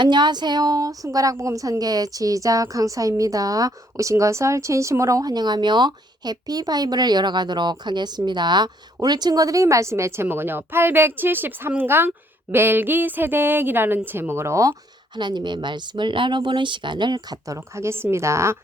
안녕하세요. 손가락복음선교의 지휘자 강사입니다. 오신 것을 진심으로 환영하며 해피 바이블을 열어가도록 하겠습니다. 오늘 친구들이 말씀의 제목은요. 873강 멜기세덱이라는 제목으로 하나님의 말씀을 나눠보는 시간을 갖도록 하겠습니다.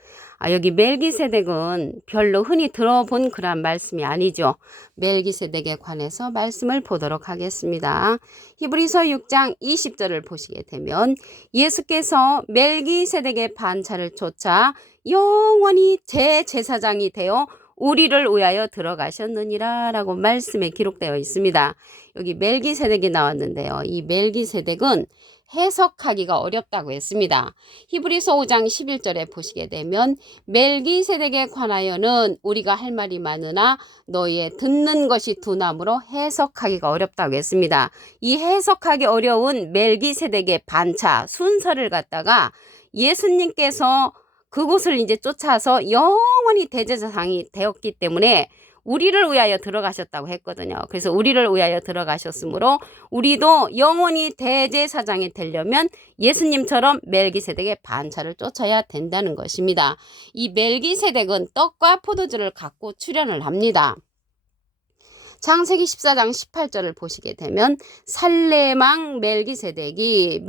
여기 멜기세덱은 별로 흔히 들어본 그런 말씀이 아니죠. 멜기세덱에 관해서 말씀을 보도록 하겠습니다. 히브리서 6장 20절을 보시게 되면 예수께서 멜기세덱의 반차를 쫓아 영원히 제사장이 되어 우리를 위하여 들어가셨느니라 라고 말씀에 기록되어 있습니다. 여기 멜기세덱이 나왔는데요. 이 멜기세덱은 해석하기가 어렵다고 했습니다. 히브리서 5장 11절에 보시게 되면 멜기세덱에 관하여는 우리가 할 말이 많으나 너희의 듣는 것이 둔함으로 해석하기가 어렵다고 했습니다. 이 해석하기 어려운 멜기세덱의 반차 순서를 갖다가 예수님께서 그곳을 이제 쫓아서 영원히 대제사장이 되었기 때문에 우리를 위하여 들어가셨다고 했거든요. 그래서 우리를 위하여 들어가셨으므로 우리도 영원히 대제사장이 되려면 예수님처럼 멜기세덱의 반차를 쫓아야 된다는 것입니다. 이 멜기세덱은 떡과 포도주를 갖고 출현을 합니다. 창세기 14장 18절을 보시게 되면 살렘왕 멜기세덱은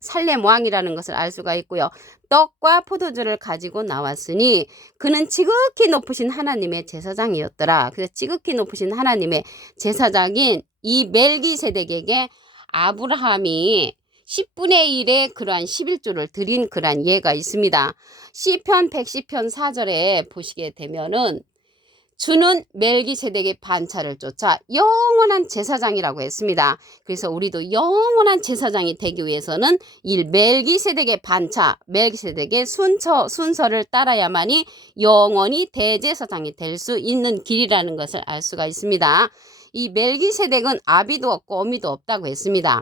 살렘 왕이라는 것을 알 수가 있고요. 떡과 포도주를 가지고 나왔으니 그는 지극히 높으신 하나님의 제사장이었더라. 그래서 지극히 높으신 하나님의 제사장인 이 멜기세덱에게 아브라함이 10분의 1의 그러한 11조를 드린 그러한 예가 있습니다. 시편 110편 4절에 보시게 되면은 주는 멜기세덱의 반차를 쫓아 영원한 제사장이라고 했습니다. 그래서 우리도 영원한 제사장이 되기 위해서는 이 멜기세덱의 반차, 멜기세덱의 순서를 따라야만이 영원히 대제사장이 될 수 있는 길이라는 것을 알 수가 있습니다. 이 멜기세덱은 아비도 없고 어미도 없다고 했습니다.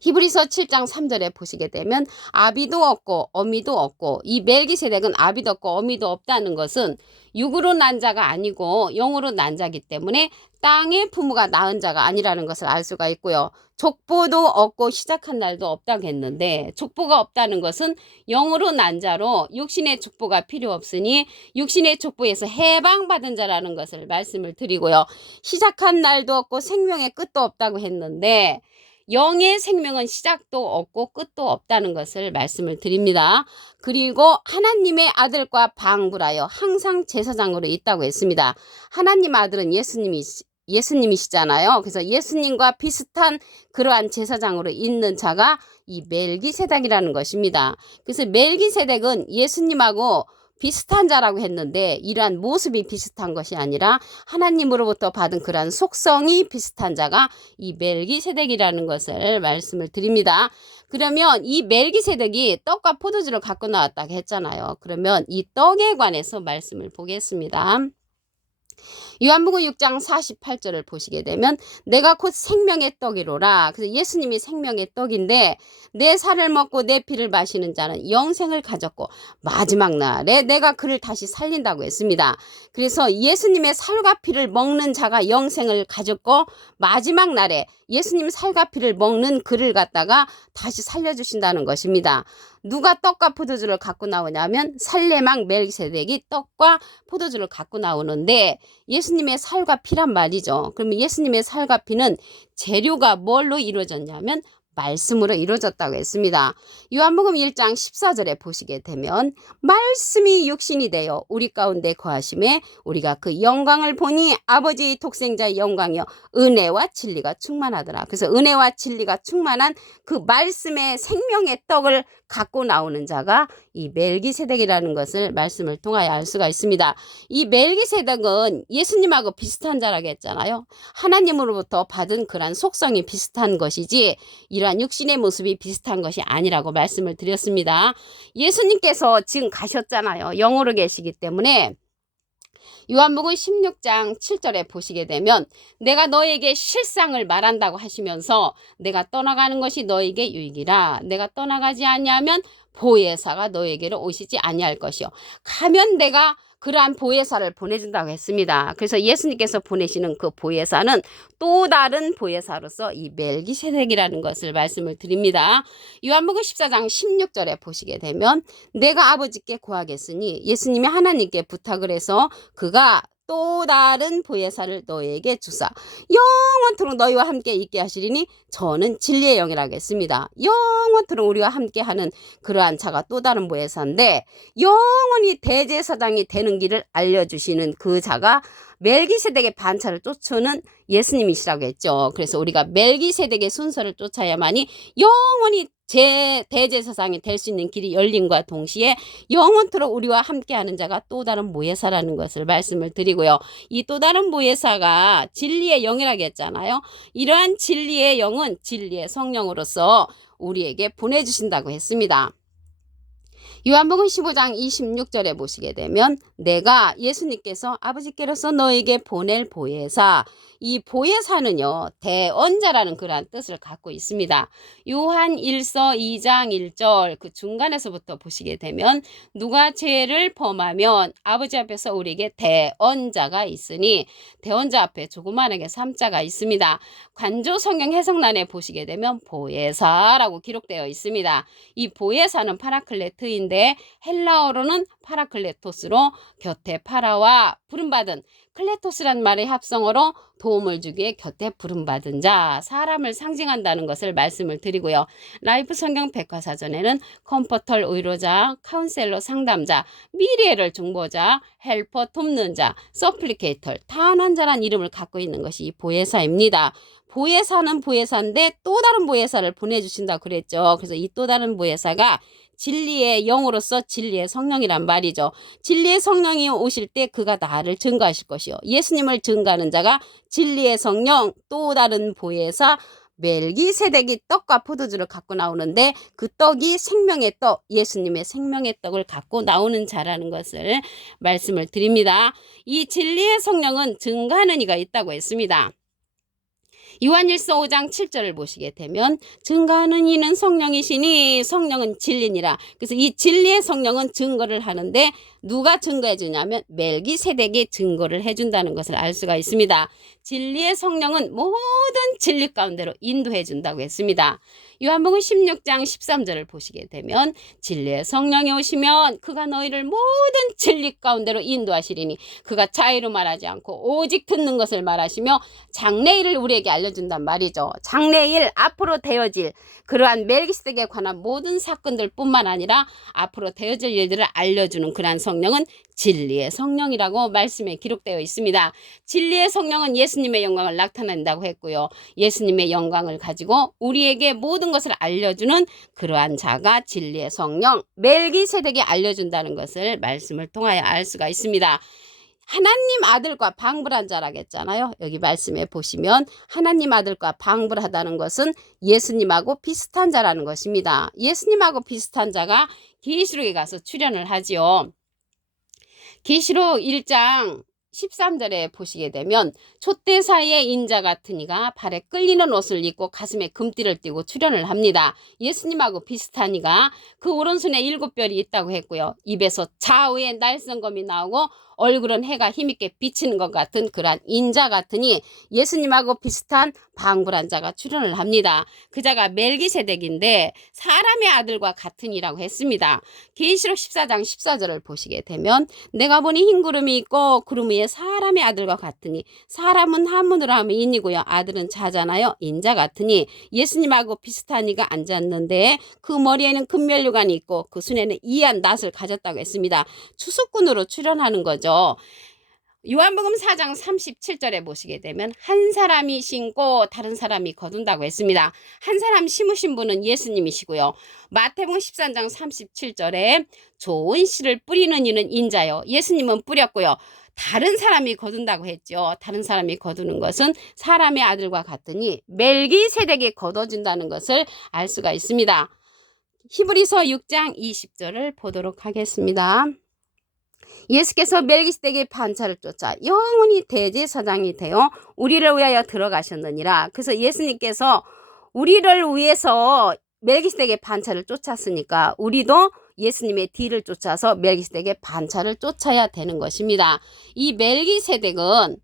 히브리서 7장 3절에 보시게 되면 아비도 없고 어미도 없고 이 멜기세덱은 아비도 없고 어미도 없다는 것은 육으로 난 자가 아니고 영으로 난 자기 때문에 땅의 부모가 낳은 자가 아니라는 것을 알 수가 있고요. 족보도 없고 시작한 날도 없다고 했는데 족보가 없다는 것은 영으로 난 자로 육신의 족보가 필요 없으니 육신의 족보에서 해방받은 자라는 것을 말씀을 드리고요. 시작한 날도 없고 생명의 끝도 없다고 했는데 영의 생명은 시작도 없고 끝도 없다는 것을 말씀을 드립니다. 그리고 하나님의 아들과 방불하여 항상 제사장으로 있다고 했습니다. 하나님 아들은 예수님이시잖아요. 그래서 예수님과 비슷한 그러한 제사장으로 있는 자가 이 멜기세덱이라는 것입니다. 그래서 멜기세덱은 예수님하고 비슷한 자라고 했는데 이러한 모습이 비슷한 것이 아니라 하나님으로부터 받은 그러한 속성이 비슷한 자가 이 멜기세덱이라는 것을 말씀을 드립니다. 그러면 이 멜기세덱이 떡과 포도주를 갖고 나왔다고 했잖아요. 그러면 이 떡에 관해서 말씀을 보겠습니다. 요한복음 6장 48절을 보시게 되면 내가 곧 생명의 떡이로라. 그래서 예수님이 생명의 떡인데 내 살을 먹고 내 피를 마시는 자는 영생을 가졌고 마지막 날에 내가 그를 다시 살린다고 했습니다. 그래서 예수님의 살과 피를 먹는 자가 영생을 가졌고 마지막 날에 예수님 살과 피를 먹는 그를 갖다가 다시 살려주신다는 것입니다. 누가 떡과 포도주를 갖고 나오냐면 살렘왕 멜기세덱이 떡과 포도주를 갖고 나오는데 예수님의 살과 피란 말이죠. 그러면 예수님의 살과 피는 재료가 뭘로 이루어졌냐면 말씀으로 이루어졌다고 했습니다. 요한복음 1장 14절에 보시게 되면 말씀이 육신이 되어 우리 가운데 거하심에 우리가 그 영광을 보니 아버지의 독생자의 영광이요 은혜와 진리가 충만하더라. 그래서 은혜와 진리가 충만한 그 말씀의 생명의 떡을 갖고 나오는 자가 이 멜기세덱이라는 것을 말씀을 통하여 알 수가 있습니다. 이 멜기세덱은 예수님하고 비슷한 자라고 했잖아요. 하나님으로부터 받은 그런 속성이 비슷한 것이지 이러한 육신의 모습이 비슷한 것이 아니라고 말씀을 드렸습니다. 예수님께서 지금 가셨잖아요. 영으로 계시기 때문에 요한복음 16장 7절에 보시게 되면 내가 너에게 실상을 말한다고 하시면서 내가 떠나가는 것이 너에게 유익이라. 내가 떠나가지 아니하면 보혜사가 너에게로 오시지 아니할 것이요. 가면 내가 그러한 보혜사를 보내준다고 했습니다. 그래서 예수님께서 보내시는 그 보혜사는 또 다른 보혜사로서 이 멜기세덱이라는 것을 말씀을 드립니다. 요한복음 14장 16절에 보시게 되면 내가 아버지께 구하겠으니 예수님이 하나님께 부탁을 해서 그가 또 다른 보혜사를 너에게 주사 영원토록 너희와 함께 있게 하시리니 저는 진리의 영이라고 했습니다. 영원토록 우리와 함께하는 그러한 자가 또 다른 보혜사인데 영원히 대제사장이 되는 길을 알려주시는 그 자가 멜기세덱의 반차를 쫓는 예수님이시라고 했죠. 그래서 우리가 멜기세덱의 순서를 쫓아야만이 영원히 대제사장이 될 수 있는 길이 열림과 동시에 영원토록 우리와 함께하는 자가 또 다른 보혜사라는 것을 말씀을 드리고요. 이 또 다른 보혜사가 진리의 영이라고 했잖아요. 이러한 진리의 영은 진리의 성령으로서 우리에게 보내주신다고 했습니다. 요한복음 15장 26절에 보시게 되면 내가 예수님께서 아버지께로서 너에게 보낼 보혜사, 이 보혜사는요 대언자라는 그러한 뜻을 갖고 있습니다. 요한 1서 2장 1절 그 중간에서부터 보시게 되면 누가 죄를 범하면 아버지 앞에서 우리에게 대언자가 있으니 대언자 앞에 조그만하게 3자가 있습니다. 관조 성경 해석란에 보시게 되면 보혜사라고 기록되어 있습니다. 이 보혜사는 파라클레트인데 헬라어로는 파라클레토스로 곁에 파라와 부름받은 클레토스란 말의 합성어로 도움을 주기에 곁에 부름받은 자, 사람을 상징한다는 것을 말씀을 드리고요. 라이프 성경 백과사전에는 컴포터 위로자, 카운셀러 상담자, 미래를 중보자, 헬퍼 돕는 자, 서플리케이터, 탄원자란 이름을 갖고 있는 것이 보혜사입니다. 보혜사는 보혜사인데 또 다른 보혜사를 보내주신다 그랬죠. 그래서 이 또 다른 보혜사가 진리의 영으로서 진리의 성령이란 말이죠. 진리의 성령이 오실 때 그가 나를 증거하실 것이요. 예수님을 증거하는 자가 진리의 성령, 또 다른 보혜사 멜기세덱이 떡과 포도주를 갖고 나오는데 그 떡이 생명의 떡, 예수님의 생명의 떡을 갖고 나오는 자라는 것을 말씀을 드립니다. 이 진리의 성령은 증거하는 이가 있다고 했습니다. 요한일서 5장 7절을 보시게 되면 증거하는 이는 성령이시니 성령은 진리니라. 그래서 이 진리의 성령은 증거를 하는데 누가 증거해 주냐면 멜기세덱이 증거를 해준다는 것을 알 수가 있습니다. 진리의 성령은 모든 진리 가운데로 인도해 준다고 했습니다. 요한복음 16장 13절을 보시게 되면 진리의 성령이 오시면 그가 너희를 모든 진리 가운데로 인도하시리니 그가 자의로 말하지 않고 오직 듣는 것을 말하시며 장래일을 우리에게 알려준단 말이죠. 장래일 앞으로 되어질 그러한 멜기세덱에 관한 모든 사건들 뿐만 아니라 앞으로 되어질 일들을 알려주는 그러한 성령은 진리의 성령이라고 말씀에 기록되어 있습니다. 진리의 성령은 예수님의 영광을 나타낸다고 했고요. 예수님의 영광을 가지고 우리에게 모든 것을 알려주는 그러한 자가 진리의 성령 멜기세덱이 알려준다는 것을 말씀을 통하여 알 수가 있습니다. 하나님 아들과 방불한 자라겠잖아요. 여기 말씀에 보시면 하나님 아들과 방불하다는 것은 예수님하고 비슷한 자라는 것입니다. 예수님하고 비슷한 자가 계시록에 가서 출현을 하지요. 계시록 1장 13절에 보시게 되면 촛대 사이의 인자 같은 이가 발에 끌리는 옷을 입고 가슴에 금띠를 띠고 출현을 합니다. 예수님하고 비슷한 이가 그 오른손에 7별이 있다고 했고요. 입에서 좌우에 날성검이 나오고 얼굴은 해가 힘있게 비치는 것 같은 그러한 인자 같으니 예수님하고 비슷한 방불한 자가 출현을 합니다. 그 자가 멜기세덱인데 사람의 아들과 같으니라고 했습니다. 계시록 14장 14절을 보시게 되면 내가 보니 흰 구름이 있고 구름 위에 사람의 아들과 같으니 사람은 한문으로 하면 인이고요. 아들은 자잖아요. 인자 같으니 예수님하고 비슷한 이가 앉았는데 그 머리에는 금면류관이 있고 그 손에는 이한 낫을 가졌다고 했습니다. 추수꾼으로 출현하는 거죠. 요한복음 4장 37절에 보시게 되면 한 사람이 심고 다른 사람이 거둔다고 했습니다. 한 사람 심으신 분은 예수님이시고요. 마태복음 13장 37절에 좋은 씨를 뿌리는 이는 인자요. 예수님은 뿌렸고요. 다른 사람이 거둔다고 했죠. 다른 사람이 거두는 것은 사람의 아들과 같으니 멜기세덱이 거둬진다는 것을 알 수가 있습니다. 히브리서 6장 20절을 보도록 하겠습니다. 예수께서 멜기세덱의 반차를 쫓아 영원히 대제사장이 되어 우리를 위하여 들어가셨느니라. 그래서 예수님께서 우리를 위해서 멜기세덱의 반차를 쫓았으니까 우리도 예수님의 뒤를 쫓아서 멜기세덱의 반차를 쫓아야 되는 것입니다. 이 멜기세덱은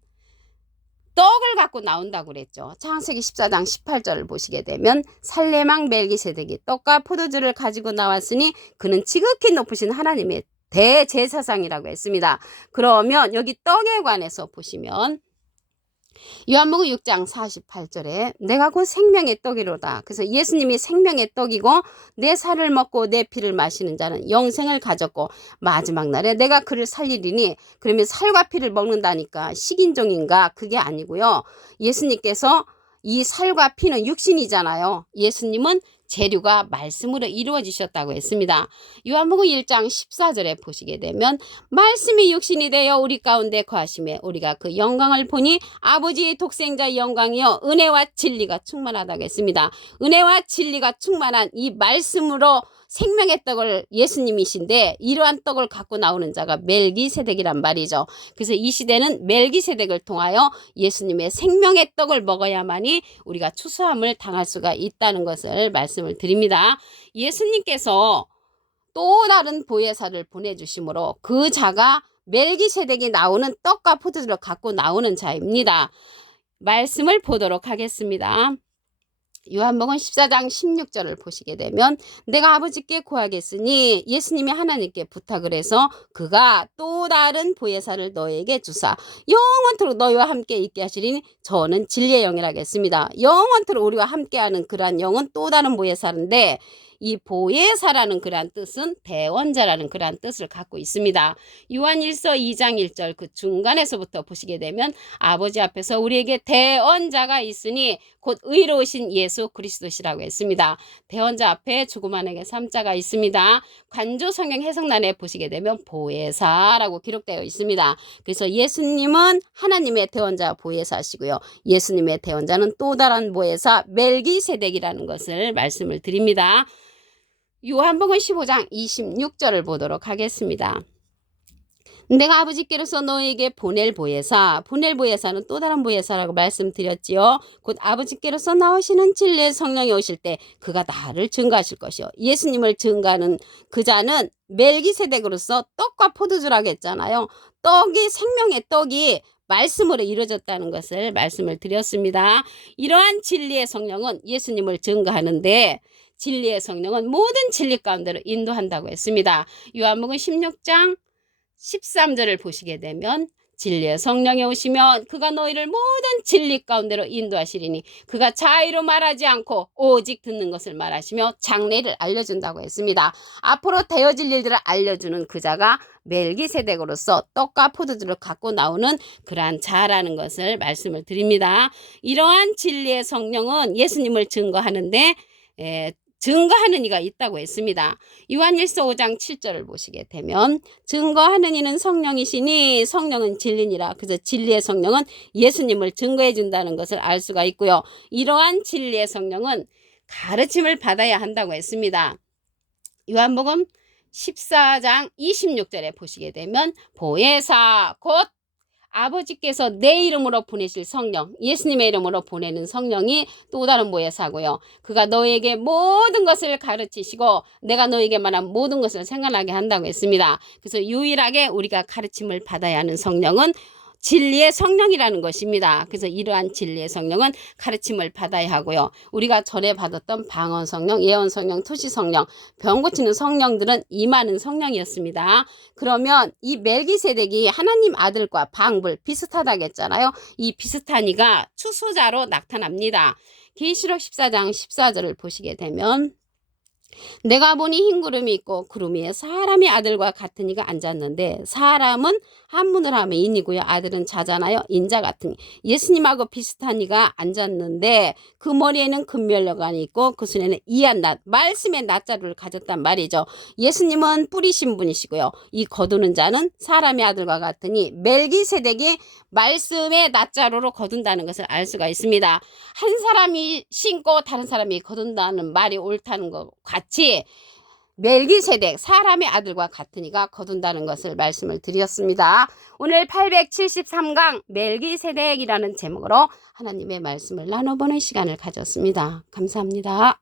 떡을 갖고 나온다고 그랬죠. 창세기 14장 18절을 보시게 되면 살레망 멜기세덱이 떡과 포도주를 가지고 나왔으니 그는 지극히 높으신 하나님의 대제사장이라고 했습니다. 그러면 여기 떡에 관해서 보시면 요한복음 6장 48절에 내가 곧 생명의 떡이로다. 그래서 예수님이 생명의 떡이고 내 살을 먹고 내 피를 마시는 자는 영생을 가졌고 마지막 날에 내가 그를 살리리니, 그러면 살과 피를 먹는다니까 식인종인가? 그게 아니고요. 예수님께서 이 살과 피는 육신이잖아요. 예수님은 재료가 말씀으로 이루어지셨다고 했습니다. 요한복음 1장 14절에 보시게 되면 말씀이 육신이 되어 우리 가운데 거하심에 우리가 그 영광을 보니 아버지의 독생자의 영광이요 은혜와 진리가 충만하다고 했습니다. 은혜와 진리가 충만한 이 말씀으로 생명의 떡을 예수님이신데 이러한 떡을 갖고 나오는 자가 멜기세덱이란 말이죠. 그래서 이 시대는 멜기세덱을 통하여 예수님의 생명의 떡을 먹어야만이 우리가 추수함을 당할 수가 있다는 것을 말씀을 드립니다. 예수님께서 또 다른 보혜사를 보내주심으로 그 자가 멜기세덱이 나오는 떡과 포도주를 갖고 나오는 자입니다. 말씀을 보도록 하겠습니다. 요한복음 14장 16절을 보시게 되면 내가 아버지께 구하겠으니 예수님이 하나님께 부탁을 해서 그가 또 다른 보혜사를 너에게 주사 영원토록 너희와 함께 있게 하시리니 저는 진리의 영이라고 했습니다. 영원토록 우리와 함께하는 그러한 영은 또 다른 보혜사인데 이 보혜사라는 그러한 뜻은 대원자라는 그러한 뜻을 갖고 있습니다. 요한일서 2장 1절 그 중간에서부터 보시게 되면 아버지 앞에서 우리에게 대원자가 있으니 곧 의로우신 예수 그리스도시라고 했습니다. 대원자 앞에 조그만하게 3자가 있습니다. 관조 성경 해석란에 보시게 되면 보혜사라고 기록되어 있습니다. 그래서 예수님은 하나님의 대원자 보혜사시고요. 예수님의 대원자는 또 다른 보혜사 멜기세덱이라는 것을 말씀을 드립니다. 요한복음 15장 26절을 보도록 하겠습니다. 내가 아버지께로서 너에게 보낼 보혜사는 또 다른 보혜사라고 말씀드렸지요. 곧 아버지께로서 나오시는 진리의 성령이 오실 때 그가 나를 증거하실 것이요. 예수님을 증거하는 그 자는 멜기세덱으로서 떡과 포도주라고 했잖아요. 떡이 생명의 떡이 말씀으로 이루어졌다는 것을 말씀을 드렸습니다. 이러한 진리의 성령은 예수님을 증거하는데 진리의 성령은 모든 진리 가운데로 인도한다고 했습니다. 요한복음 16장 13절을 보시게 되면 진리의 성령이 오시면 그가 너희를 모든 진리 가운데로 인도하시리니 그가 자의로 말하지 않고 오직 듣는 것을 말하시며 장래를 알려준다고 했습니다. 앞으로 되어질 일들을 알려주는 그 자가 멜기세덱으로서 떡과 포도주를 갖고 나오는 그러한 자라는 것을 말씀을 드립니다. 이러한 진리의 성령은 예수님을 증거하는데 증거하는 이가 있다고 했습니다. 요한일서 5장 7절을 보시게 되면 증거하는 이는 성령이시니 성령은 진리니라. 그래서 진리의 성령은 예수님을 증거해 준다는 것을 알 수가 있고요. 이러한 진리의 성령은 가르침을 받아야 한다고 했습니다. 요한복음 14장 26절에 보시게 되면 보혜사 곧 아버지께서 내 이름으로 보내실 성령, 예수님의 이름으로 보내는 성령이 또 다른 보혜사고요. 그가 너에게 모든 것을 가르치시고 내가 너에게 말한 모든 것을 생각나게 한다고 했습니다. 그래서 유일하게 우리가 가르침을 받아야 하는 성령은 진리의 성령이라는 것입니다. 그래서 이러한 진리의 성령은 가르침을 받아야 하고요. 우리가 전에 받았던 방언 성령, 예언 성령, 토시 성령, 병 고치는 성령들은 임하는 성령이었습니다. 그러면 이 멜기세덱이 하나님 아들과 방불 비슷하다고 했잖아요. 이 비슷한 이가 추수자로 나타납니다. 계시록 14장 14절을 보시게 되면 내가 보니 흰 구름이 있고 구름 위에 사람의 아들과 같은 이가 앉았는데 사람은 한문을 하면 인이고요. 아들은 자잖아요. 인자 같은 이. 예수님하고 비슷한 이가 앉았는데 그 머리에는 금면류관이 있고 그 손에는 이한 낫, 말씀의 낫자루를 가졌단 말이죠. 예수님은 뿌리신 분이시고요. 이 거두는 자는 사람의 아들과 같으니 멜기세덱이 말씀의 낫자루로 거둔다는 것을 알 수가 있습니다. 한 사람이 신고 다른 사람이 거둔다는 말이 옳다는 것 같이 멜기세덱 사람의 아들과 같은 이가 거둔다는 것을 말씀을 드렸습니다. 오늘 873강 멜기세덱이라는 제목으로 하나님의 말씀을 나눠보는 시간을 가졌습니다. 감사합니다.